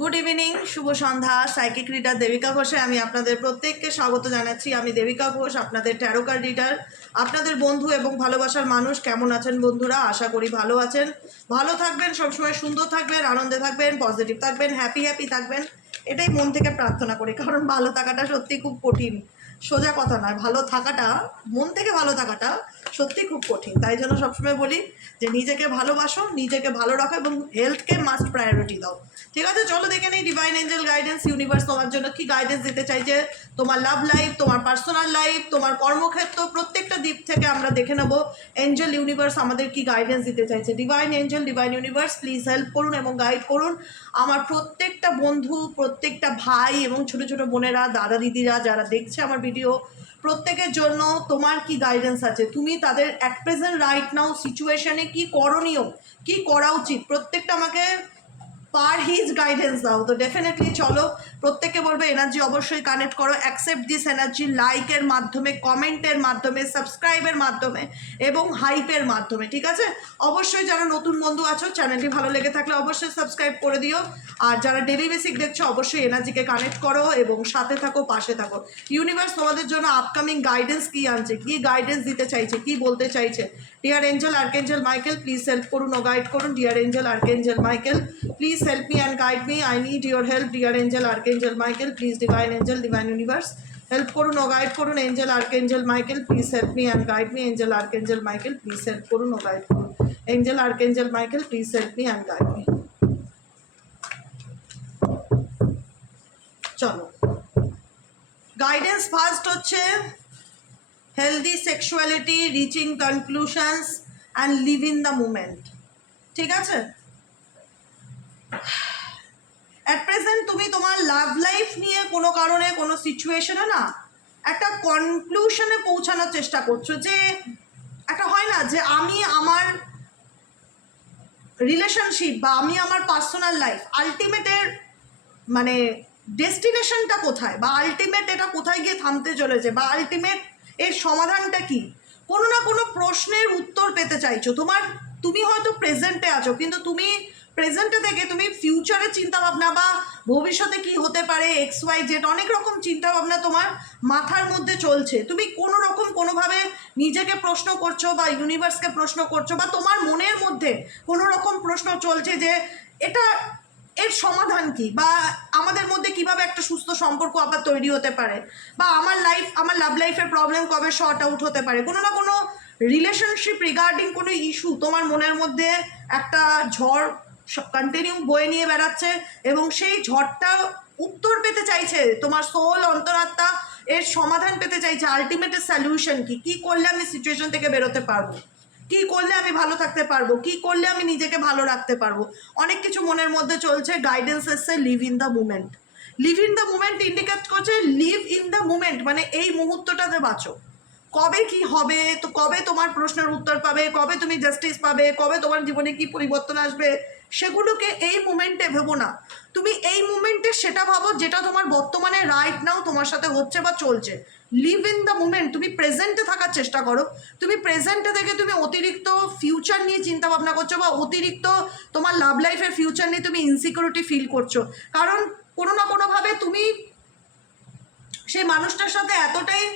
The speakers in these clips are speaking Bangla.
গুড ইভিনিং, শুভ সন্ধ্যা। সাইকিক রিডার দেবিকা ঘোষে আমি আপনাদের প্রত্যেককে স্বাগত জানাচ্ছি। আমি দেবিকা ঘোষ, আপনাদের ট্যারো কার্ড রিডার। আপনাদের বন্ধু এবং ভালোবাসার মানুষ কেমন আছেন বন্ধুরা? আশা করি ভালো আছেন, ভালো থাকবেন, সবসময় সুন্দর থাকবেন, আনন্দে থাকবেন, পজিটিভ থাকবেন, হ্যাপি থাকবেন, এটাই মন থেকে প্রার্থনা করি। কারণ ভালো থাকাটা সত্যি খুব কঠিন, সোজা কথা নয়। ভালো থাকাটা, মন থেকে ভালো থাকাটা সত্যি খুব কঠিন। তাই জন্য সবসময় বলি যে নিজেকে ভালোবাসো, নিজেকে ভালো রাখো এবং হেলথকে মাস্ট প্রায়োরিটি দাও। ঠিক আছে, চলো দেখে নিই ডিভাইন এঞ্জেল গাইডেন্স, ইউনিভার্স তোমার জন্য কি গাইডেন্স দিতে চাইছে। তোমার লাভ লাইফ, তোমার পার্সোনাল লাইফ, তোমার কর্মক্ষেত্র, প্রত্যেকটা দিক থেকে আমরা দেখে নেব এঞ্জেল ইউনিভার্স আমাদের কি গাইডেন্স দিতে চাইছে। Divine Angel, divine universe, please help করুন এবং গাইড করুন আমার প্রত্যেকটা বন্ধু, প্রত্যেকটা ভাই এবং ছোটো ছোটো বোনেরা, দাদা দিদিরা যারা দেখছে আমার ভিডিও, প্রত্যেকের জন্য তোমার কি গাইডেন্স আছে। তুমি তাদের অ্যাট প্রেজেন্ট রাইট নাও সিচুয়েশনে কি করণীয়, কি করা উচিত, প্রত্যেকটা আমাকে পার হিজ গাইডেন্স দাও। তো ডেফিনেটলি চলো, প্রত্যেককে বলবে এনার্জি অবশ্যই কানেক্ট করো, অ্যাকসেপ্ট দিস এনার্জি লাইকের মাধ্যমে, কমেন্টের মাধ্যমে, সাবস্ক্রাইবের মাধ্যমে এবং হাইপের মাধ্যমে। ঠিক আছে, অবশ্যই যারা নতুন বন্ধু আছো, চ্যানেলটি ভালো লেগে থাকলে অবশ্যই সাবস্ক্রাইব করে দিও। আর যারা ডেলি বেসিক দেখছো অবশ্যই এনার্জিকে কানেক্ট করো এবং সাথে থাকো, পাশে থাকো। ইউনিভার্স তোমাদের জন্য আপকামিং গাইডেন্স কি আনছে, কি গাইডেন্স দিতে চাইছে, কি বলতে চাইছে। Dear angel archangel Michael, please help করুন ও গাইড করুন। Dear angel archangel Michael, please help me and guide me. I need your help, dear angel archangel Michael. Please divine angel, divine universe, help করুন ও গাইড করুন। Angel archangel Michael, please help me and guide me. Angel archangel Michael, please help করুন ও গাইড করুন। Angel archangel Michael, please help me and guide me. চলো, গাইডেন্স ফার্স্ট হচ্ছে healthy sexuality, reaching conclusions and live in the moment. ঠিক আছে, অ্যাট প্রেজেন্ট তুমি তোমার লাভ লাইফ নিয়ে কোনো কারণে, কোনো সিচুয়েশনে না একটা কনক্লুশনে পৌঁছানোর চেষ্টা করছো। যে একটা হয় না যে আমি আমার রিলেশনশিপ বা আমি আমার পার্সোনাল লাইফ আলটিমেটের মানে ডেস্টিনেশনটা কোথায়, বা আলটিমেট এটা কোথায় গিয়ে থামতে চলেছে, বা আলটিমেট এর সমাধানটা কি, কোনো না কোনো প্রশ্নের উত্তর পেতে চাইছো। তুমি হয়তো প্রেজেন্টে আছো, কিন্তু তুমি প্রেজেন্টে থেকে তুমি ফিউচারের চিন্তাভাবনা বা ভবিষ্যতে কি হতে পারে, XYZ অনেক রকম চিন্তাভাবনা তোমার মাথার মধ্যে চলছে। তুমি কোনো রকম কোনোভাবে নিজেকে প্রশ্ন করছো বা ইউনিভার্সকে প্রশ্ন করছো, বা তোমার মনের মধ্যে কোনো রকম প্রশ্ন চলছে যে এটা এর সমাধান কি, বা আমাদের মধ্যে কিভাবে একটা সুস্থ সম্পর্ক আবার তৈরি হতে পারে, বা আমার লাভ লাইফের প্রবলেম কবে শর্ট আউট হতে পারে। কোনো না কোনো রিলেশনশিপ রিগার্ডিং কোনো ইস্যু তোমার মনের মধ্যে একটা ঝড় কন্টিনিউ বয়ে নিয়ে বেড়াচ্ছে এবং সেই ঝড়টা উত্তর পেতে চাইছে তোমার সোল, অন্তরাত্মা এর সমাধান পেতে চাইছে। আলটিমেটের সলিউশন কি, কী করলে আমি সিচুয়েশন থেকে বেরোতে পারবো, কী করলে আমি ভালো থাকতে পারবো, কী করলে আমি নিজেকে ভালো রাখতে পারবো। অনেক কিছু মনের মধ্যে চলছে। গাইডেন্স এসছে live in the moment. Live in the moment indicate করছে লিভ ইন দ্য মুমেন্ট, মানে এই মুহূর্তটাতে বাঁচো। কবে কি হবে, তো কবে তোমার প্রশ্নের উত্তর পাবে, কবে তুমি জাস্টিস পাবে, কবে তোমার জীবনে কি পরিবর্তন আসবে, সেগুলোকে এই মুমেন্টে ভেবো না। তুমি এই মুমেন্টে সেটা ভাবো যেটা তোমার বর্তমানে রাইট নাও তোমার সাথে হচ্ছে বা চলছে। লিভ ইন দ্য মুমেন্ট, তুমি প্রেজেন্টে থাকার চেষ্টা করো। তুমি প্রেজেন্টে থেকে তুমি অতিরিক্ত ফিউচার নিয়ে চিন্তা ভাবনা করছো, বা অতিরিক্ত তোমার লাভ লাইফের ফিউচার নিয়ে তুমি ইনসিকিউরিটি ফিল করছো। কারণ কোনো না কোনোভাবে তুমি সেই মানুষটার সাথে এতটাই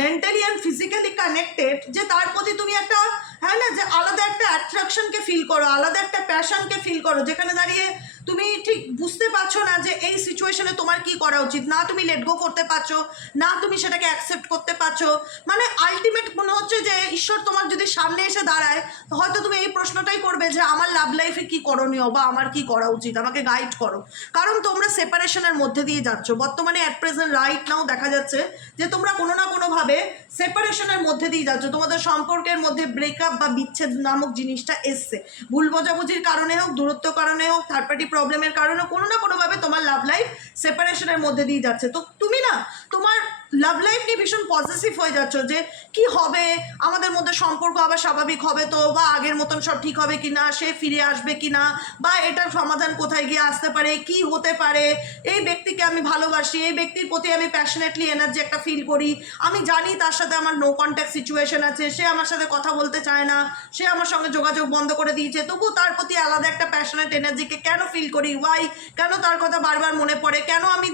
মেন্টালি অ্যান্ড ফিজিক্যালি কানেক্টেড যে তার প্রতি তুমি একটা, হ্যাঁ না, যে আলাদা একটা অ্যাট্রাকশনকে ফিল করো, আলাদা একটা প্যাশনকে ফিল করো, যেখানে দাঁড়িয়ে তুমি ঠিক বুঝতে পারছো না যে এই সিচুয়েশনে তোমার কি করা উচিত। না তুমি লেট গো করতে পারছো, না তুমি সেটাকে অ্যাকসেপ্ট করতে পারছো। মানে আলটিমেট মনে হচ্ছে যে ঈশ্বর তোমার যদি সামনে এসে দাঁড়ায়, হয়তো তুমি এই প্রশ্নটাই করবে যে আমার লাভ লাইফে কি করণীয়, বা আমার কি করা উচিত, আমাকে গাইড করো। কারণ তোমরা সেপারেশনের মধ্যে দিয়ে যাচ্ছ বর্তমানে। অ্যাট প্রেজেন্ট রাইট নাও দেখা যাচ্ছে যে তোমরা কোনো না কোনোভাবে সেপারেশনের মধ্যে দিয়ে যাচ্ছ। তোমাদের সম্পর্কের মধ্যে ব্রেকআপ বা বিচ্ছেদ নামক জিনিসটা এসছে। ভুল বোঝাবুঝির কারণে হোক, দূরত্ব কারণে হোক, থার্ড পার্টি প্রবলেমের কারণে, কোনো না কোনোভাবে তোমার লাভ লাইফ সেপারেশনের মধ্যে দিয়ে যাচ্ছে। তো তুমি না তোমার লাভ লাইফ নিয়ে ভীষণ পজিটিভ হয়ে যাচ্ছ যে কি হবে, আমাদের মধ্যে সম্পর্ক আবার স্বাভাবিক হবে তো, বা আগের মতন সব ঠিক হবে কি না, সে ফিরে আসবে কি না, বা এটার সমাধান কোথায় গিয়ে আসতে পারে, কি হতে পারে, এই ব্যক্তিকে আমি ভালোবাসি, এই ব্যক্তির প্রতি আমি প্যাশনেটলি এনার্জি একটা ফিল করি, আমি জানি তার সাথে আমার নো কন্ট্যাক্ট সিচুয়েশন আছে, সে আমার সাথে কথা বলতে চায় না, সে আমার সঙ্গে যোগাযোগ বন্ধ করে দিয়েছে, তবু তার প্রতি আলাদা একটা প্যাশনেট এনার্জিকে কেন ফিল করি, ওয়াই, কেন তার কথা বারবার মনে পড়ে, কেন আমি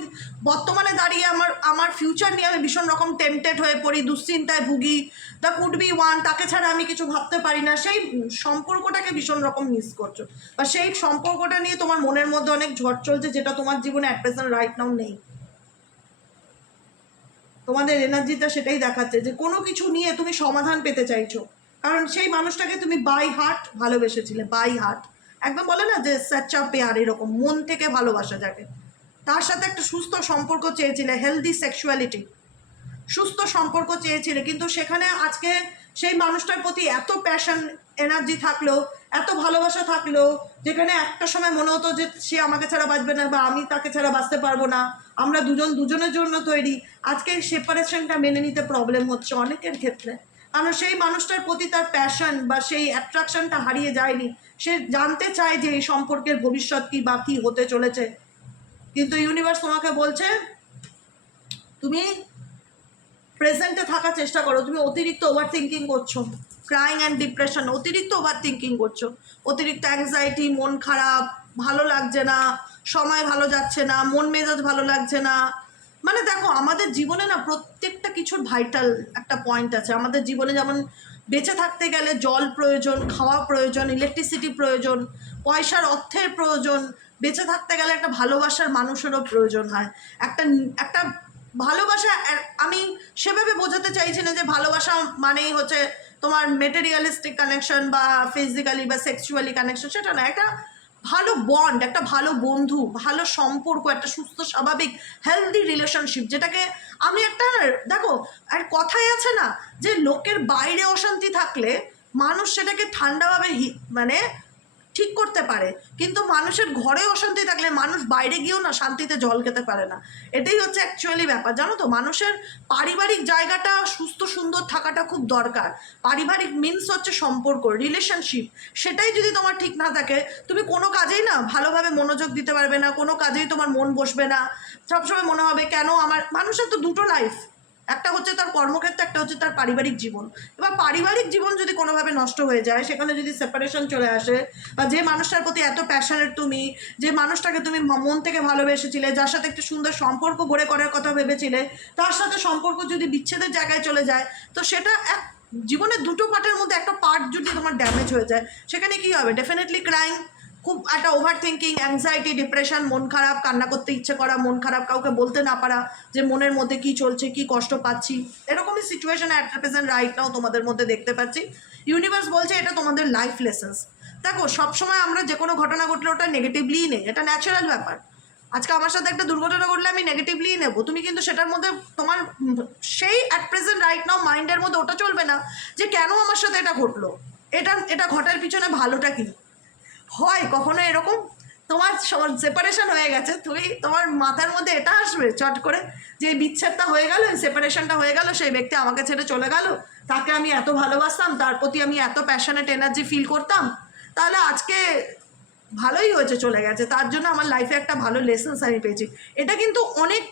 বর্তমানে দাঁড়িয়ে আমার ফিউচার নিয়ে আমি ভীষণ রকম টেম্পটেড হয়ে পড়ি, দুশ্চিন্তায় ভুগি, দ্য কুড বি ওয়ান, তাকে ছাড়া আমি কিছু ভাবতে পারি না, সেই সম্পর্কটাকে ভীষণ রকম মিস করছো, বা সেই সম্পর্কটা নিয়ে তোমার মনের মধ্যে অনেক ঝড় চলছে, যেটা তোমার জীবনে অ্যাট প্রেজেন্ট রাইট নাও নেই। তোমাদের এনার্জিটা সেটাই দেখাচ্ছে যে কোনো কিছু নিয়ে তুমি সমাধান পেতে চাইছো, কারণ সেই মানুষটাকে তুমি বাই হার্ট ভালোবেসেছিলে, বাই হার্ট, একদম বলে না যে স্যাচ্চা পেয়ার, এরকম মন থেকে ভালোবাসা যাকে, তার সাথে একটা সুস্থ সম্পর্ক চেয়েছিলে, হেলদি সেক্সুয়ালিটি, সুস্থ সম্পর্ক চেয়েছিলে, কিন্তু সেখানে আজকে সেই মানুষটার প্রতি এত প্যাশন এনার্জি থাকলেও, এত ভালোবাসা থাকলেও, যেখানে একটা সময় মনে হতো যে সে আমাকে ছাড়া বাঁচবে না, বা আমি তাকে ছাড়া বাঁচতে পারবো না, আমরা দুজন দুজনের জন্য তৈরি, আজকে সেপারেশনটা মেনে নিতে প্রবলেম হচ্ছে অনেকের ক্ষেত্রে, কারণ সেই মানুষটার প্রতি তার প্যাশন বা সেই অ্যাট্রাকশনটা হারিয়ে যায়নি, সে জানতে চায় যে এই সম্পর্কের ভবিষ্যৎ কী বা কী হতে চলেছে, কিন্তু ইউনিভার্স তোমাকে বলছে তুমি প্রেজেন্টে থাকার চেষ্টা করো, তুমি অতিরিক্ত ওভার থিঙ্কিং করছো, ক্রাইং অ্যান্ড ডিপ্রেশন, অতিরিক্ত ওভার থিঙ্কিং করছো, অতিরিক্ত অ্যাংজাইটি, মন খারাপ, ভালো লাগছে না, সময় ভালো যাচ্ছে না, মন মেজাজ ভালো লাগছে না, মানে দেখো আমাদের জীবনে না প্রত্যেকটা কিছুর ভাইটাল একটা পয়েন্ট আছে, আমাদের জীবনে যেমন বেঁচে থাকতে গেলে জল প্রয়োজন, খাওয়া প্রয়োজন, ইলেকট্রিসিটি প্রয়োজন, পয়সার অর্থের প্রয়োজন, বেঁচে থাকতে গেলে একটা ভালোবাসার মানুষেরও প্রয়োজন হয়, একটা একটা ভালোবাসা, আমি সেভাবে বোঝাতে চাইছি না যে ভালোবাসা মানেই হচ্ছে তোমার মেটেরিয়ালিস্টিক কানেকশন বা ফিজিক্যালি বা সেক্সুয়ালি কানেকশন, সেটা না, একটা ভালো বন্ড, একটা ভালো বন্ধু, ভালো সম্পর্ক, একটা সুস্থ স্বাভাবিক হেলদি রিলেশনশিপ, যেটাকে আমি একটা, দেখো আর কথাই আছে না যে লোকের বাইরে অশান্তি থাকলে মানুষ সেটাকে ঠান্ডাভাবে মানে ঠিক করতে পারে, কিন্তু মানুষের ঘরে অশান্তি থাকলে মানুষ বাইরে গিয়েও না শান্তিতে জল খেতে পারে না, এটাই হচ্ছে অ্যাকচুয়ালি ব্যাপার, জানো তো, মানুষের পারিবারিক জায়গাটা সুস্থ সুন্দর থাকাটা খুব দরকার, পারিবারিক মিনস হচ্ছে সম্পর্ক, রিলেশনশিপ, সেটাই যদি তোমার ঠিক না থাকে তুমি কোনো কাজেই না ভালোভাবে মনোযোগ দিতে পারবে না, কোনো কাজেই তোমার মন বসবে না, সবসময় মনে হবে কেন আমার, মানুষের তো দুটো লাইফ, একটা হচ্ছে তার কর্মক্ষেত্রে, একটা হচ্ছে তার পারিবারিক জীবন, এবার পারিবারিক জীবন যদি কোনোভাবে নষ্ট হয়ে যায়, সেখানে যদি সেপারেশন চলে আসে, বা যে মানুষটার প্রতি এত প্যাশনেট তুমি, যে মানুষটাকে তুমি মন থেকে ভালোবেসেছিলে, যার সাথে একটা সুন্দর সম্পর্ক গড়ে করার কথা ভেবেছিলে, তার সাথে সম্পর্ক যদি বিচ্ছেদের জায়গায় চলে যায়, তো সেটা এক জীবনের দুটো পার্টের মধ্যে একটা পার্ট যদি তোমার ড্যামেজ হয়ে যায়, সেখানে কী হবে, ডেফিনেটলি ক্রাইম, খুব একটা ওভার থিঙ্কিং, অ্যাংজাইটি, ডিপ্রেশন, মন খারাপ, কান্না করতে ইচ্ছে করা, মন খারাপ, কাউকে বলতে না পারা যে মনের মধ্যে কী চলছে, কী কষ্ট পাচ্ছি, এরকমই situation at present right now তোমাদের মধ্যে দেখতে পাচ্ছি। ইউনিভার্স বলছে এটা তোমাদের লাইফ লেসেন্স। দেখো সবসময় আমরা যে কোনো ঘটনা ঘটলে ওটা নেগেটিভলিই নেই, এটা ন্যাচারাল ব্যাপার। আজকে আমার সাথে একটা দুর্ঘটনা ঘটলে আমি নেগেটিভলিই নেবো, তুমি কিন্তু সেটার মধ্যে তোমার সেই অ্যাট প্রেজেন্ট রাইট নাও মাইন্ডের মধ্যে ওটা চলবে না যে কেন আমার সাথে এটা ঘটলো, এটা ঘটার পিছনে ভালোটা কী হয়, কখনো এরকম তোমার সেপারেশন হয়ে গেছে, তোমার মাথার মধ্যে এটা আসবে চট করে যে এই বিচ্ছেদটা হয়ে গেল, এই সেপারেশনটা হয়ে গেল, সেই ব্যক্তি আমাকে ছেড়ে চলে গেল, তাকে আমি এত ভালোবাসতাম, তার প্রতি আমি এত প্যাশনেট এনার্জি ফিল করতাম, তাহলে আজকে ভালোই হয়েছে চলে গেছে, তার জন্য আমার লাইফে একটা ভালো লেসেন্স আমি পেয়েছি। এটা কিন্তু অনেক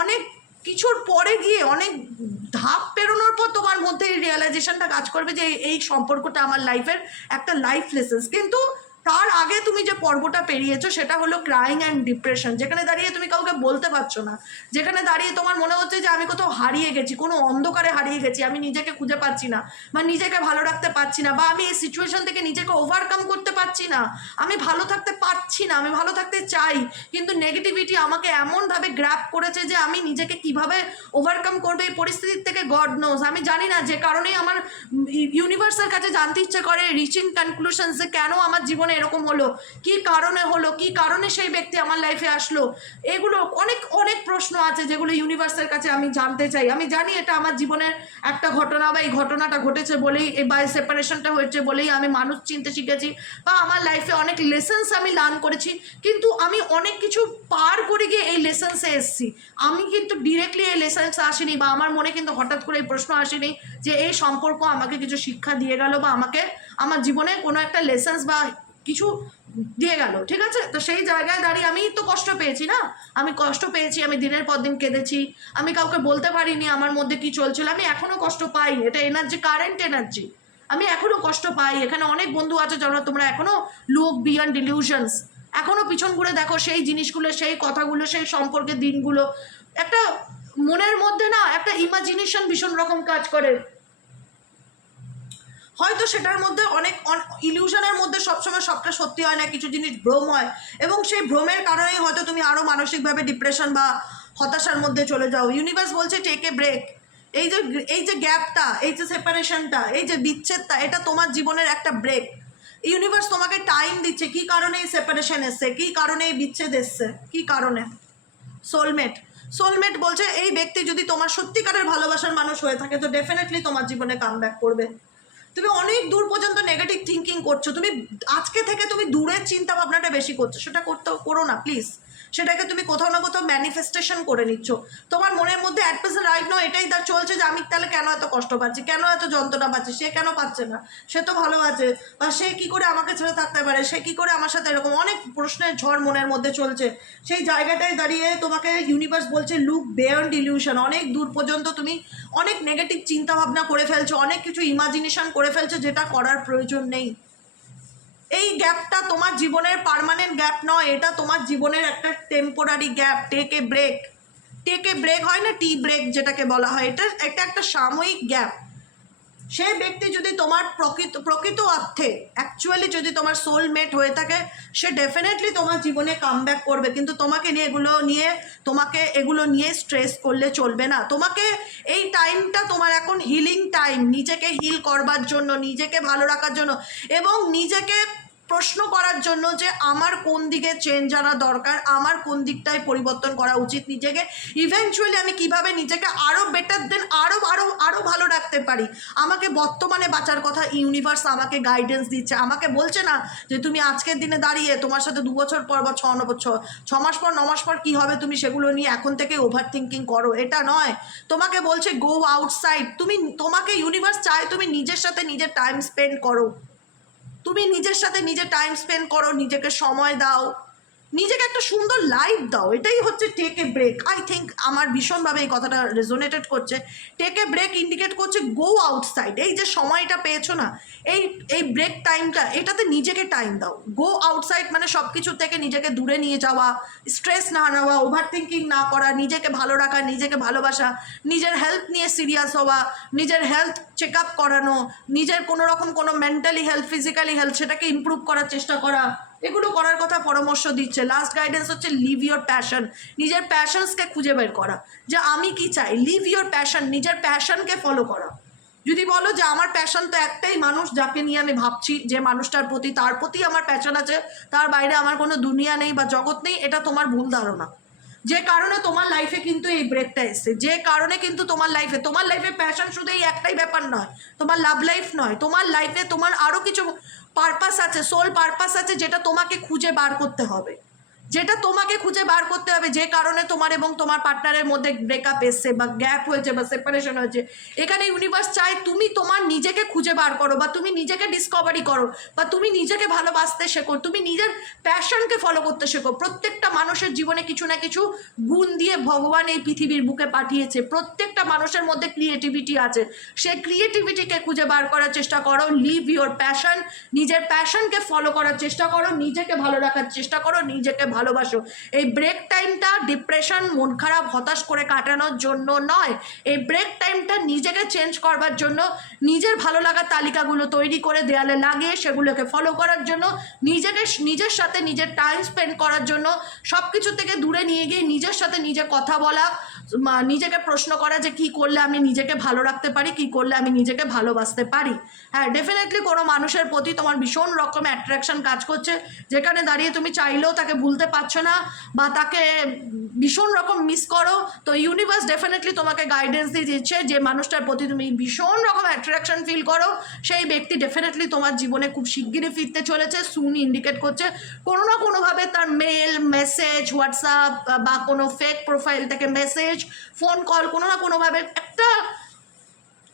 অনেক কিছুর পরে গিয়ে, অনেক ধাপ পেরোনোর পর তোমার মধ্যে এই রিয়েলাইজেশনটা কাজ করবে যে এই সম্পর্কটা আমার লাইফের একটা লাইফ লেসেন্স। কিন্তু তার আগে তুমি যে পর্বটা পেরিয়েছো সেটা হলো ক্রাইং অ্যান্ড ডিপ্রেশন, যেখানে দাঁড়িয়ে তুমি কাউকে বলতে পারছো না, যেখানে দাঁড়িয়ে তোমার মনে হচ্ছে যে আমি কোথাও হারিয়ে গেছি, কোনো অন্ধকারে হারিয়ে গেছি, আমি নিজেকে খুঁজে পাচ্ছি না, বা নিজেকে ভালো রাখতে পারছি না, বা আমি এই সিচুয়েশন থেকে নিজেকে ওভারকাম করতে পারছি না, আমি ভালো থাকতে পারছি না, আমি ভালো থাকতে চাই, কিন্তু নেগেটিভিটি আমাকে এমনভাবে গ্র্যাব করেছে যে আমি নিজেকে কিভাবে ওভারকাম করবে এই পরিস্থিতির থেকে গড নোজ, আমি জানি না, যে কারণেই আমার ইউনিভার্সের কাছে জানতে ইচ্ছে করে রিচিং কনক্লুশনস যে কেন আমার জীবনে জীবনে এরকম হলো, কি কারণে হলো, কি কারণে সেই ব্যক্তি আমার লাইফে আসলো, এগুলো অনেক অনেক প্রশ্ন আছে যেগুলো ইউনিভার্সের কাছে আমি জানতে চাই। আমি জানি এটা আমার জীবনের একটা ঘটনা, বা এই ঘটনাটা ঘটেছে বলেই, বা সেপারেশনটা হয়েছে বলেই আমি মানুষ চিনতে শিখেছি, বা আমার লাইফে অনেক লেসেন্স আমি লার্ন করেছি, কিন্তু আমি অনেক কিছু পার করে গিয়ে এই লেসেন্সে এসেছি। আমি কিন্তু ডিরেক্টলি এই লেসেন্স আসেনি, বা আমার মনে কিন্তু হঠাৎ করে এই প্রশ্ন আসেনি যে এই সম্পর্ক আমাকে কিছু শিক্ষা দিয়ে গেল, বা আমাকে আমার জীবনে কোনো একটা লেসেন্স বা কিছু দিয়ে গেল, ঠিক আছে? তো সেই জায়গায় দাঁড়িয়ে আমি তো কষ্ট পেয়েছি না, আমি কষ্ট পেয়েছি, আমি দিনের পর দিন কেঁদেছি, আমি কাউকে বলতে পারিনি আমার মধ্যে কি চলছিল, আমি এখনো কষ্ট পাই, এটা এনার্জি, কারেন্ট এনার্জি, আমি এখনো কষ্ট পাই। এখানে অনেক বন্ধু আছে যারা তোমরা এখনো লুক বিয়ন্ড ডিলিউশনস, এখনো পিছন ঘুরে দেখো সেই জিনিসগুলো, সেই কথাগুলো, সেই সম্পর্কের দিনগুলো, একটা মনের মধ্যে না একটা ইমাজিনেশন ভীষণ রকম কাজ করে। হয়তো সেটার মধ্যে অনেক ইলিউশনের মধ্যে সবসময় সবটা সত্যি হয় না, কিছু জিনিস ভ্রম হয়, এবং সেই ভ্রমের কারণেই হয়তো তুমি আরও মানসিকভাবে ডিপ্রেশন বা হতাশার মধ্যে চলে যাও। ইউনিভার্স বলছে টেক এ ব্রেক। এই যে গ্যাপটা, এই যে সেপারেশনটা, এই যে বিচ্ছেদটা, এটা তোমার জীবনের একটা ব্রেক। ইউনিভার্স তোমাকে টাইম দিচ্ছে। কি কারণে এই সেপারেশন এসছে, কি কারণে এই বিচ্ছেদ এসছে, কি কারণে? সোলমেট বলছে এই ব্যক্তি যদি তোমার সত্যিকারের ভালোবাসার মানুষ হয়ে থাকে তো ডেফিনেটলি তোমার জীবনে কামব্যাক করবে। তুমি অনেক দূর পর্যন্ত নেগেটিভ থিঙ্কিং করছো, তুমি আজকে থেকে তুমি দূরের চিন্তা ভাবনাটা বেশি করছো, সেটা করো না প্লিজ। সেটাকে তুমি কোথাও না কোথাও ম্যানিফেস্টেশন করে নিচ্ছ। তোমার মনের মধ্যে অ্যাট প্রেজেন্ট রাইট নাও এটাই তার চলছে যে আমি তাহলে কেন এত কষ্ট পাচ্ছি, কেন এত যন্ত্রণা পাচ্ছি, সে কেন পাচ্ছে না, সে তো ভালো আছে, বা সে কি করে আমাকে ছেড়ে থাকতে পারে, সে কি করে আমার সাথে, এরকম অনেক প্রশ্নের ঝড় মনের মধ্যে চলছে। সেই জায়গাটায় দাঁড়িয়ে তোমাকে ইউনিভার্স বলছে লুক বিয়ন্ড ইলিউশন। অনেক দূর পর্যন্ত তুমি অনেক নেগেটিভ চিন্তা ভাবনা করে ফেলছো, অনেক কিছু ইমাজিনেশন করে ফেলছো যেটা করার প্রয়োজন নেই। এই গ্যাপটা তোমার জীবনের পার্মানেন্ট গ্যাপ নয়, এটা তোমার জীবনের একটা temporary gap. Take a break হয় না, টি ব্রেক যেটাকে বলা হয়, এটা একটা সাময়িক গ্যাপ। সে ব্যক্তি যদি তোমার প্রকৃত অর্থে অ্যাকচুয়ালি যদি তোমার সোলমেট হয়ে থাকে, সে ডেফিনেটলি তোমার জীবনে কামব্যাক করবে, কিন্তু তোমাকে এগুলো নিয়ে স্ট্রেস করলে চলবে না। তোমাকে এই টাইমটা তোমার এখন হিলিং টাইম, নিজেকে হিল করবার জন্য, নিজেকে ভালো রাখার জন্য, এবং নিজেকে প্রশ্ন করার জন্য যে আমার কোন দিকে চেঞ্জ আনা দরকার, আমার কোন দিকটায় পরিবর্তন করা উচিত, নিজেকে ইভেনচুয়ালি আমি কিভাবে নিজেকে আরও বেটার দেন আরও ভালো রাখতে পারি। আমাকে বর্তমানে বাঁচার কথা ইউনিভার্স আমাকে গাইডেন্স দিচ্ছে, আমাকে বলছে না যে তুমি আজকের দিনে দাঁড়িয়ে তোমার সাথে 2 বছর পর বা 6 মাস পর 9 মাস পর কী হবে তুমি সেগুলো নিয়ে এখন থেকে ওভার থিঙ্কিং করো, এটা নয়। তোমাকে বলছে গো আউটসাইড। তোমাকে ইউনিভার্স চায় তুমি নিজের সাথে নিজের টাইম স্পেন্ড করো, তুমি নিজের সাথে নিজে টাইম স্পেন্ড করো, নিজেকে সময় দাও, নিজেকে একটা সুন্দর লাইফ দাও। এটাই হচ্ছে take a break. I think আমার ভীষণভাবে এই কথাটা রেজোনেটেড করছে। টেক এ ব্রেক ইন্ডিকেট করছে গো আউটসাইড। এই যে সময়টা পেয়েছো না, এই ব্রেক টাইমটা, এটাতে নিজেকে টাইম দাও। গো আউটসাইড মানে সব কিছু থেকে নিজেকে দূরে নিয়ে যাওয়া, স্ট্রেস না নেওয়া, ওভার থিঙ্কিং না করা, নিজেকে ভালো রাখা, নিজেকে ভালোবাসা, নিজের হেলথ নিয়ে সিরিয়াস হওয়া, নিজের হেলথ চেক আপ করানো, নিজের কোনো রকম কোনো মেন্টালি হেলথ, ফিজিক্যালি হেলথ সেটাকে ইমপ্রুভ করার চেষ্টা করা, এগুলো করার কথা পরামর্শ দিচ্ছে। লাস্ট গাইডেন্স হচ্ছে লিভ ইয়োর প্যাশন। নিজের প্যাশনসকে খুঁজে বের করা, যে আমি কি চাই। লিভ ইয়োর প্যাশন, নিজের প্যাশনকে ফলো করা। যদি বলো যে আমার প্যাশন তো একটাই মানুষ যাকে নিয়ে আমি ভাবছি, যে মানুষটার প্রতি, তার প্রতি আমার প্যাশন আছে, তার বাইরে আমার কোনো দুনিয়া নেই বা জগৎ নেই, এটা তোমার ভুল ধারণা। যে কারণে তোমার লাইফে কিন্তু এই ব্রেকটা এসছে, যে কারণে কিন্তু তোমার লাইফে প্যাশন শুধু এই একটাই ব্যাপার নয়, তোমার লাভ লাইফ নয়, তোমার লাইফে তোমার আরও কিছু পারপাস আছে, সোল পারপাস আছে, যেটা তোমাকে খুঁজে বার করতে হবে, যে কারণে তোমার এবং তোমার পার্টনারের মধ্যে ব্রেকআপ এসছে বা গ্যাপ হয়েছে বা সেপারেশন হয়েছে। এখানে ইউনিভার্স চায় তুমি তোমার নিজেকে খুঁজে বার করো, বা তুমি নিজেকে ডিসকভারি করো, বা তুমি নিজেকে ভালোবাসতে শেখো, তুমি নিজের প্যাশনকে ফলো করতে শেখো। প্রত্যেকটা মানুষের জীবনে কিছু না কিছু গুণ দিয়ে ভগবান এই পৃথিবীর বুকে পাঠিয়েছে। প্রত্যেকটা মানুষের মধ্যে ক্রিয়েটিভিটি আছে, সেই ক্রিয়েটিভিটিকে খুঁজে বার করার চেষ্টা করো। লিভ ইয়োর প্যাশন, নিজের প্যাশনকে ফলো করার চেষ্টা করো, নিজেকে ভালো রাখার চেষ্টা করো, নিজেকে ভালোবাসো। এই ব্রেক টাইমটা ডিপ্রেশন, মন খারাপ, হতাশ করে কাটানোর জন্য নয়। এই ব্রেক টাইমটা নিজেকে চেঞ্জ করবার জন্য, নিজের ভালো লাগার তালিকাগুলো তৈরি করে দেয়ালে লাগিয়ে সেগুলোকে ফলো করার জন্য, নিজের সাথে নিজের টাইম স্পেন্ড করার জন্য, সব কিছু থেকে দূরে নিয়ে গিয়ে নিজের সাথে নিজে কথা বলা, নিজেকে প্রশ্ন করা যে কি করলে আমি নিজেকে ভালো রাখতে পারি, কি করলে আমি নিজেকে ভালোবাসতে পারি। হ্যাঁ, ডেফিনেটলি কোনো মানুষের প্রতি তোমার ভীষণ রকম অ্যাট্রাকশন কাজ করছে, যেখানে দাঁড়িয়ে তুমি চাইলেও তাকে ভুলতে পারছো না বা তাকে ভীষণ রকম মিস করো। তো ইউনিভার্স ডেফিনেটলি তোমাকে গাইডেন্স দিয়ে দিচ্ছে যে মানুষটার প্রতি তুমি ভীষণ রকম অ্যাট্রাকশন ফিল করো, সেই ব্যক্তি ডেফিনেটলি তোমার জীবনে খুব শিগগিরই ফিরতে চলেছে, সুন ইন্ডিকেট করছে। কোনো না কোনোভাবে তার মেল, মেসেজ, হোয়াটসঅ্যাপ বা কোনো ফেক প্রোফাইল থেকে মেসেজ, ফোন কল, কোনো না কোনোভাবে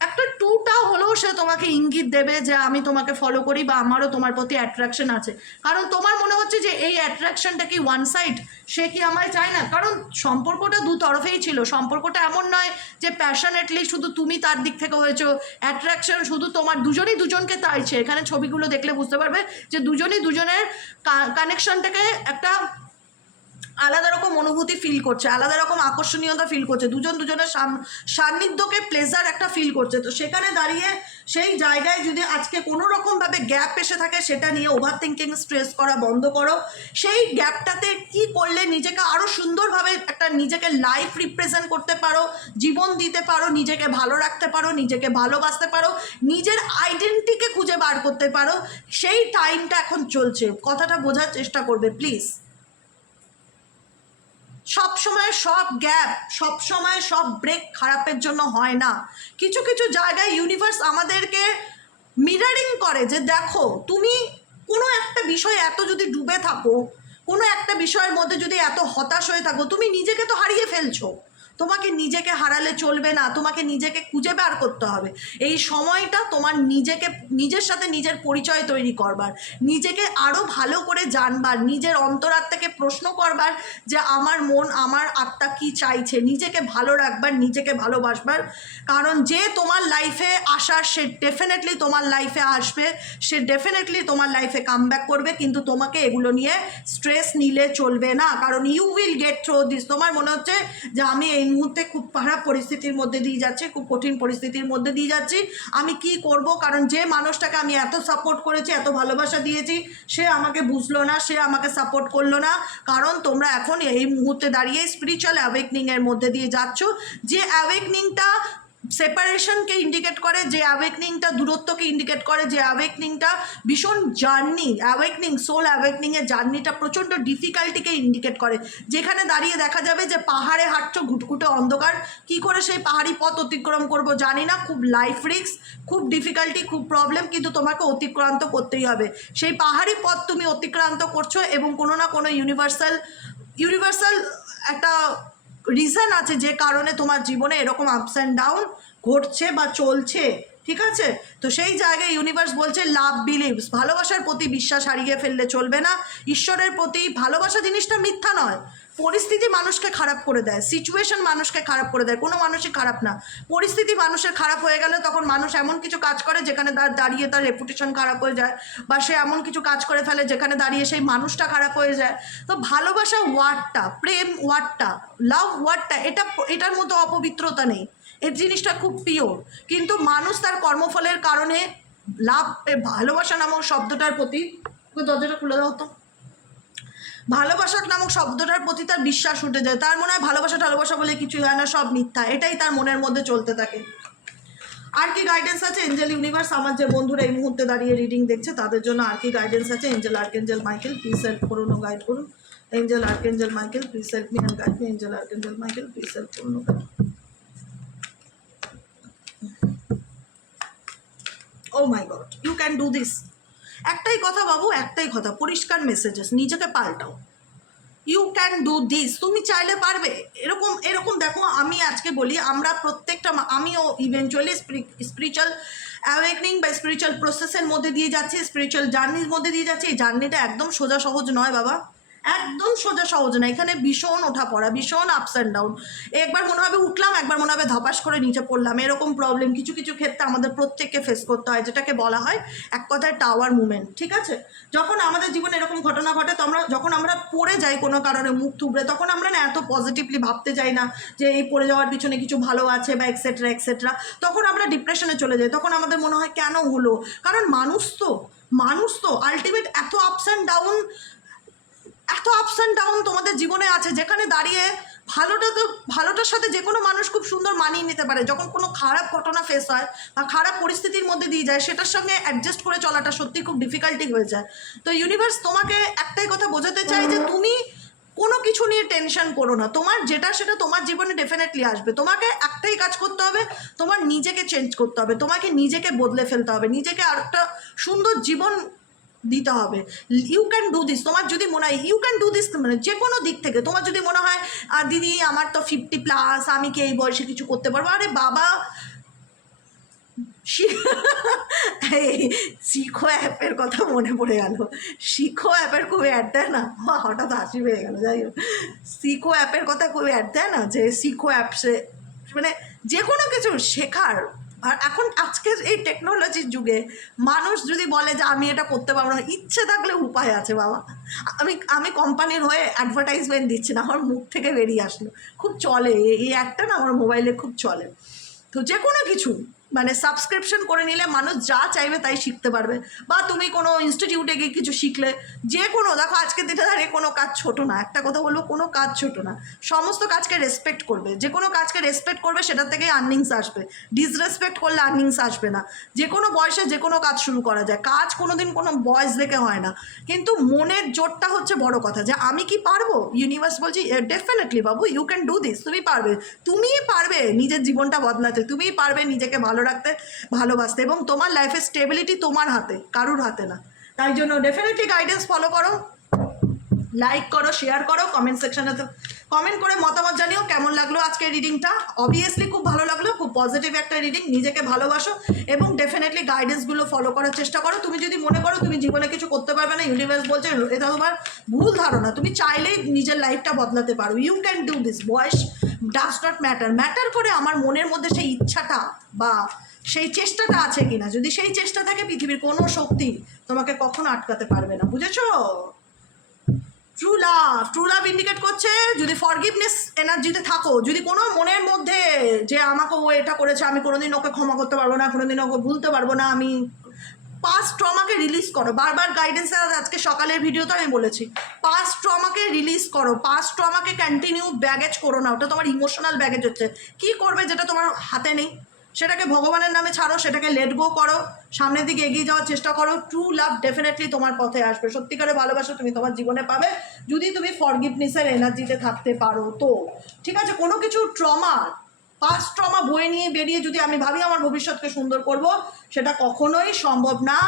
একটা টুটা হলেও সে তোমাকে ইঙ্গিত দেবে যে আমি তোমাকে ফলো করি বা আমারও তোমার প্রতি অ্যাট্রাকশন আছে। কারণ তোমার মনে হচ্ছে যে এই অ্যাট্রাকশনটা কি ওয়ান সাইড, সে কি আমায় চায় না। কারণ সম্পর্কটা দু তরফেই ছিল, সম্পর্কটা এমন নয় যে প্যাশনেটলি শুধু তুমি তার দিক থেকে হয়েছো, অ্যাট্রাকশন শুধু তোমার, দুজনেই দুজনকে চাইছে। এখানে ছবিগুলো দেখলে বুঝতে পারবে যে দুজনেই দুজনের কানেকশনটাকে একটা আলাদা রকম অনুভূতি ফিল করছে, আলাদা রকম আকর্ষণীয়তা ফিল করছে, দুজন দুজনের সান্নিধ্যকে প্লেজার একটা ফিল করছে। তো সেখানে দাঁড়িয়ে সেই জায়গায় যদি আজকে কোনো রকমভাবে গ্যাপ এসে থাকে, সেটা নিয়ে ওভার থিঙ্কিং, স্ট্রেস করা বন্ধ করো। সেই গ্যাপটাতে কি করলে নিজেকে আরও সুন্দরভাবে একটা নিজেকে লাইফ রিপ্রেজেন্ট করতে পারো, জীবন দিতে পারো, নিজেকে ভালো রাখতে পারো, নিজেকে ভালোবাসতে পারো, নিজের আইডেন্টিটিকে খুঁজে বার করতে পারো, সেই টাইমটা এখন চলছে। কথাটা বোঝার চেষ্টা করবে প্লিজ। সব সময় সব গ্যাপ, সব সময় সব ব্রেক খারাপের জন্য হয় না। কিছু কিছু জায়গায় ইউনিভার্স আমাদেরকে মিরারিং করে যে দেখো, তুমি কোনো একটা বিষয়ে এত যদি ডুবে থাকো, কোনো একটা বিষয়ের মধ্যে যদি এত হতাশ হয়ে থাকো, তুমি নিজেকে তো হারিয়ে ফেলছো। তোমাকে নিজেকে হারালে চলবে না, তোমাকে নিজেকে খুঁজে বার করতে হবে। এই সময়টা তোমার নিজের সাথে নিজের পরিচয় তৈরি করবার, নিজেকে আরও ভালো করে জানবার, নিজের অন্তরাত্মাকে প্রশ্ন করবার যে আমার মন, আমার আত্মা কি চাইছে, নিজেকে ভালো রাখবার, নিজেকে ভালোবাসবার। কারণ যে তোমার লাইফে আসার, সে ডেফিনেটলি তোমার লাইফে আসবে, সে ডেফিনেটলি তোমার লাইফে কামব্যাক করবে। কিন্তু তোমাকে এগুলো নিয়ে স্ট্রেস নিলে চলবে না, কারণ you will get through this. তোমার মনে হচ্ছে যে আমি এই মুহূর্তে খুব খারাপ পরিস্থিতির মধ্যে দিয়ে যাচ্ছি, খুব কঠিন পরিস্থিতির মধ্যে দিয়ে যাচ্ছি, আমি কি করব? কারণ যে মানুষটাকে আমি এত সাপোর্ট করেছি, এত ভালোবাসা দিয়েছি, সে আমাকে বুঝলো না, সে আমাকে সাপোর্ট করলো না। কারণ তোমরা এখন এই মুহূর্তে দাঁড়িয়ে স্পিরিচুয়াল অ্যাওয়েকনিংয়ের মধ্যে দিয়ে যাচ্ছ, যে অ্যাওয়েকনিংটা সেপারেশনকে ইন্ডিকেট করে, যে অ্যাওয়েকনিংটা দূরত্বকে ইন্ডিকেট করে, যে অ্যাওয়েকনিংটা ভীষণ জার্নি, অ্যাওয়েকনিং, সোল অ্যাওয়েকনিংয়ের জার্নিটা প্রচণ্ড ডিফিকাল্টিকে ইন্ডিকেট করে। যেখানে দাঁড়িয়ে দেখা যাবে যে পাহাড়ে হাঁটছো, ঘুটঘুটে অন্ধকার, কি করে সেই পাহাড়ি পথ অতিক্রম করব জানি না, খুব লাইফ রিস্ক, খুব ডিফিকাল্টি, খুব প্রবলেম, কিন্তু তোমাকে অতিক্রান্ত করতেই হবে। সেই পাহাড়ি পথ তুমি অতিক্রান্ত করছো এবং কোনো না কোনো ইউনিভার্সাল একটা রিজন আছে যে কারণে তোমার জীবনে এরকম আপস অ্যান্ড ডাউন ঘটছে বা চলছে, ঠিক আছে? তো সেই জায়গায় ইউনিভার্স বলছে লাভ বিলিভস, ভালোবাসার প্রতি বিশ্বাস হারিয়ে ফেললে চলবে না। ঈশ্বরের প্রতি ভালোবাসা জিনিসটা মিথ্যা নয়। পরিস্থিতি মানুষকে খারাপ করে দেয়, সিচুয়েশন মানুষকে খারাপ করে দেয়, কোনো মানুষই খারাপ না। পরিস্থিতি মানুষের খারাপ হয়ে গেলে তখন মানুষ এমন কিছু কাজ করে যেখানে দাঁড়িয়ে তার রেপুটেশন খারাপ হয়ে যায়, বা সে এমন কিছু কাজ করে ফেলে যেখানে দাঁড়িয়ে সেই মানুষটা খারাপ হয়ে যায়। তো ভালোবাসা ওয়ার্ডটা, প্রেম ওয়ার্ডটা, লাভ ওয়ার্ডটা, এটার মধ্যে অপবিত্রতা নেই, এই জিনিসটা খুব পিওর। কিন্তু মানুষ তার কর্মফলের কারণে ভালোবাসা নামক শব্দটার প্রতি, দরজাটা খুলে দাও তো, ভালোবাসা নামক শব্দটার প্রতি তার বিশ্বাস উঠে যায়। তার মনে হয় ভালোবাসা বলে কিছুই হয় না, সব মিথ্যা, এটাই তার মনের মধ্যে চলতে থাকে। আর কি গাইডেন্স আছে এঞ্জেল ইউনিভার্স? আমার যে বন্ধুরা এই মুহূর্তে দাঁড়িয়ে রিডিং দেখছে তাদের জন্য আর কি গাইডেন্স আছে? Angel archangel Michael please help করুন ও গাইড করুন। Angel archangel Michael please help me and guide me. Angel archangel Michael please help করুন ও guide. Oh my god, you can do this. একটাই কথা বাবু, একটাই কথা, পরিষ্কার মেসেজেস, নিজেকে পাল্টাও। ইউ ক্যান ডু দিস, তুমি চাইলে পারবে। এরকম দেখো, আমি আজকে বলি, আমরা প্রত্যেকটা, আমিও ইভেনচুয়ালি স্পিরিচুয়াল অ্যাওয়েকনিং বা স্পিরিচুয়াল প্রসেসের মধ্যে দিয়ে যাচ্ছি, স্পিরিচুয়াল জার্নির মধ্যে দিয়ে যাচ্ছি। এই জার্নিটা একদম সোজা সহজ নয় বাবা, একদম সোজা সহজ না, এখানে ভীষণ ওঠা পড়া, ভীষণ আপস অ্যান্ড ডাউন। একবার মনে হবে উঠলাম, একবার মনে হবে ধপাস করে নিচে পড়লাম, এরকম প্রবলেম কিছু কিছু ক্ষেত্রে আমাদের প্রত্যেককে ফেস করতে হয়, যেটাকে বলা হয় এক কথায় টাওয়ার মুভমেন্ট। ঠিক আছে, যখন আমাদের জীবনে এরকম ঘটনা ঘটে, তো যখন আমরা পড়ে যাই কোনো কারণে মুখ থুবড়ে, তখন আমরা না এত পজিটিভলি ভাবতে যাই না যে এই পড়ে যাওয়ার পিছনে কিছু ভালো আছে বা এক্সেট্রা এক্সেট্রা। তখন আমরা ডিপ্রেশনে চলে যাই, তখন আমাদের মনে হয় কেন হলো, কারণ মানুষ তো আলটিমেট এত আপস অ্যান্ড ডাউন তোমাদের জীবনে আছে, যেখানে দাঁড়িয়ে ভালোটার সাথে যে কোনো মানুষ খুব সুন্দর মানিয়ে নিতে পারে। যখন কোনো খারাপ ঘটনা ফেস হয় বা খারাপ পরিস্থিতির মধ্যে দিয়ে যায়, সেটার সঙ্গে অ্যাডজাস্ট করে চলাটা সত্যি খুব ডিফিকাল্টি হয়ে যায়। তো ইউনিভার্স তোমাকে একটাই কথা বোঝাতে চাই যে তুমি কোনো কিছু নিয়ে টেনশন করো না, তোমার যেটা সেটা তোমার জীবনে ডেফিনেটলি আসবে। তোমাকে একটাই কাজ করতে হবে, তোমার নিজেকে চেঞ্জ করতে হবে, তোমাকে নিজেকে বদলে ফেলতে হবে, নিজেকে আর একটা সুন্দর জীবন দিতে হবে। You can do this. তোমার যদি মনে হয় ইউ ক্যান ডু দিস, মানে যে কোনো দিক থেকে তোমার যদি মনে হয় দিদি আমার তো 50+, আমি কি এই বয়সে কিছু করতে পারবো, আরে বাবা শিখো অ্যাপের কথা মনে পড়ে গেল। শিখো অ্যাপের খুব অ্যাড দেয় না, হঠাৎ হাসি পেয়ে গেল। যাই হোক, শিখো অ্যাপের কথা খুব অ্যাড দেয় না, যে শিখো অ্যাপসে মানে যে কোনো কিছু শেখার। আর এখন আজকের এই টেকনোলজির যুগে মানুষ যদি বলে যে আমি এটা করতে পারবো না, ইচ্ছে থাকলে উপায় আছে বাবা। আমি কোম্পানির হয়ে অ্যাডভার্টাইজমেন্ট দিচ্ছি না, আমার মুখ থেকে বেরিয়ে আসলো, খুব চলে এই অ্যাডটা না, আমার মোবাইলে খুব চলে। তো যে কোনো কিছু মানে সাবস্ক্রিপশন করে নিলে মানুষ যা চাইবে তাই শিখতে পারবে। বা তুমি কোনো ইনস্টিটিউটে গিয়ে কিছু শিখলে, যে কোনো, দেখো আজকের দিনে দাঁড়িয়ে কোনো কাজ ছোটো না, একটা কথা বলবো, কোনো কাজ ছোটো না, সমস্ত কাজকে রেসপেক্ট করবে, যে কোনো কাজকে রেসপেক্ট করবে, সেটার থেকেই আর্নিংস আসবে। ডিসরেসপেক্ট করলে আর্নিংস আসবে না। যে কোনো বয়সে যে কোনো কাজ শুরু করা যায়, কাজ কোনো দিন কোনো বয়স দেখে হয় না, কিন্তু মনের জোরটা হচ্ছে বড় কথা, যে আমি কি পারবো। ইউনিভার্স বলছি definitely Babu, you can do this. তুমিই পারবে নিজের জীবনটা বদলাতে, তুমিই পারবে নিজেকে ভালো রাখতে, ভালোবাসতে, এবং তোমার লাইফের স্টেবিলিটি তোমার হাতে, কারুর হাতে না। তাই জন্য ডেফিনেটলি গাইডেন্স ফলো করো, লাইক করো, শেয়ার করো, কমেন্ট সেকশনে কমেন্ট করে মতামত জানিও কেমন লাগলো আজকের রিডিংটা। অবভিয়াসলি খুব ভালো লাগলো, খুব পজিটিভ একটা রিডিং। নিজেকে ভালোবাসো এবং ডেফিনেটলি গাইডেন্সগুলো ফলো করার চেষ্টা করো। তুমি যদি মনে করো তুমি জীবনে কিছু করতে পারবে না, ইউনিভার্স বলছে এটা তোমার ভুল ধারণা। তুমি চাইলেই নিজের লাইফটা বদলাতে পারো। You can do this. বয়স ডাজ নট ম্যাটার করে আমার মনের মধ্যে সেই ইচ্ছাটা বা সেই চেষ্টাটা আছে কিনা। যদি সেই চেষ্টা থাকে, পৃথিবীর কোনো শক্তি তোমাকে কখনো আটকাতে পারবে না। বুঝেছো? ট্রু লাভ ইন্ডিকেট করছে যদি ফরগিভনেস এনার্জিতে থাকো, যদি কোনো মনের মধ্যে যে আমাকে ও এটা করেছে, আমি কোনোদিন ওকে ক্ষমা করতে পারবো না, কোনোদিন ওকে ভুলতে পারবো না, আমি পাস্ট ট্রমাকে রিলিজ করো। বারবার গাইডেন্স আজকে সকালের ভিডিওতে আমি বলেছি, পাস্ট ট্রমাকে রিলিজ করো, পাস্ট ট্রমাকে কন্টিনিউ ব্যাগেজ করো না। ওটা তোমার ইমোশনাল ব্যাগেজ হচ্ছে। কি করবে যেটা তোমার হাতে নেই, সেটাকে ভগবানের নামে ছাড়ো, সেটাকে লেট গো করো, সামনের দিকে এগিয়ে যাওয়ার চেষ্টা করো। ট্রু লাভ ডেফিনেটলি তোমার পথে আসবে। সত্যিকারের ভালোবাসা তুমি তোমার জীবনে পাবে যদি তুমি ফরগিভনেসের এনার্জিতে থাকতে পারো। তো ঠিক আছে, কোনো কিছু পাস্ট ট্রমা বয়ে নিয়ে বেরিয়ে যদি আমি ভাবি আমার ভবিষ্যৎকে সুন্দর করব, সেটা কখনোই সম্ভব না।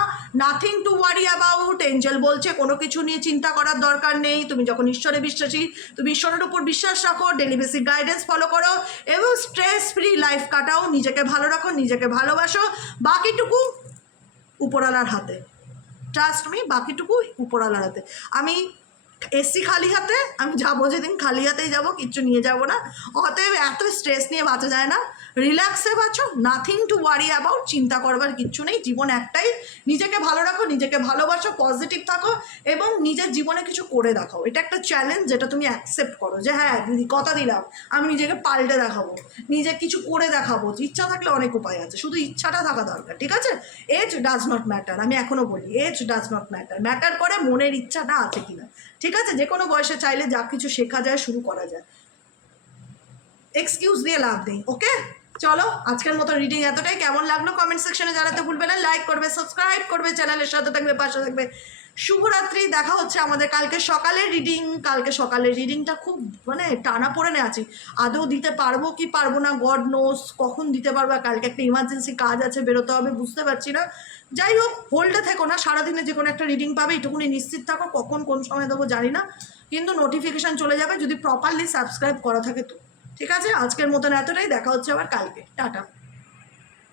Nothing to worry about. Angel বলছে কোনো কিছু নিয়ে চিন্তা করার দরকার নেই। তুমি যখন ঈশ্বরে বিশ্বাসী, তুমি ঈশ্বরের উপর বিশ্বাস রাখো, ডেলি বেসিক গাইডেন্স ফলো করো এবং স্ট্রেস ফ্রি লাইফ কাটাও। নিজেকে ভালো রাখো, নিজেকে ভালোবাসো, বাকিটুকু উপরওয়ালার হাতে। ট্রাস্ট মি, বাকিটুকু উপরওয়ালার হাতে। আমি এসছি খালি হাতে, আমি যাবো যেদিন খালি হাতেই যাবো, কিচ্ছু নিয়ে যাব না। অতএব এত স্ট্রেস নিয়ে বাঁচা যায় না, রিল্যাক্সে বাঁচো। Nothing to worry about. চিন্তা করবার কিচ্ছু নেই, জীবন একটাই। নিজেকে ভালো রাখো, নিজেকে ভালোবাসো, পজিটিভ থাকো এবং নিজের জীবনে কিছু করে দেখাও। এটা একটা চ্যালেঞ্জ যেটা তুমি অ্যাকসেপ্ট করো, যে হ্যাঁ দিদি কথা দিলাম, আমি নিজেকে পাল্টে দেখাবো, নিজে কিছু করে দেখাবো। ইচ্ছা থাকলে অনেক উপায় আছে, শুধু ইচ্ছাটা থাকা দরকার। ঠিক আছে? Age does not matter. আমি এখনও বলি age does not matter. Matter করে মনের ইচ্ছাটা আছে কিনা। ঠিক আছে? যে কোনো বয়সে চাইলে যা কিছু শেখা যায়, শুরু করা যায়। এক্সকিউজ দিয়ে লাভ নেই। ওকে, চলো আজকের মতো রিডিং এতটাই। কেমন লাগলো কমেন্ট সেকশনে জানাতে ভুলবে না। লাইক করবে, সাবস্ক্রাইব করবে, চ্যানেলের সাথে থাকবে, পাশে থাকবে। শুভরাত্রি। দেখা হচ্ছে আমাদের কালকে সকালের রিডিং। কালকে সকালের রিডিংটা খুব মানে টানা পড়ে আছি, আদৌ দিতে পারবো কি পারবো না, গড নোস কখন দিতে পারবো। কালকে একটা ইমার্জেন্সি কাজ আছে, বেরোতে হবে, বুঝতে পারছি না। যাই হোক, হোল্ডে থেকো না, সারাদিনে যে কোনো একটা রিডিং পাবে, এটুকুনি নিশ্চিত থাকো। কখন কোন সময় দেবো জানি না, কিন্তু নোটিফিকেশান চলে যাবে যদি প্রপারলি সাবস্ক্রাইব করা থাকে তো। ঠিক আছে? আজকের মতন এতটাই। দেখা হচ্ছে আবার কালকে। টাটা।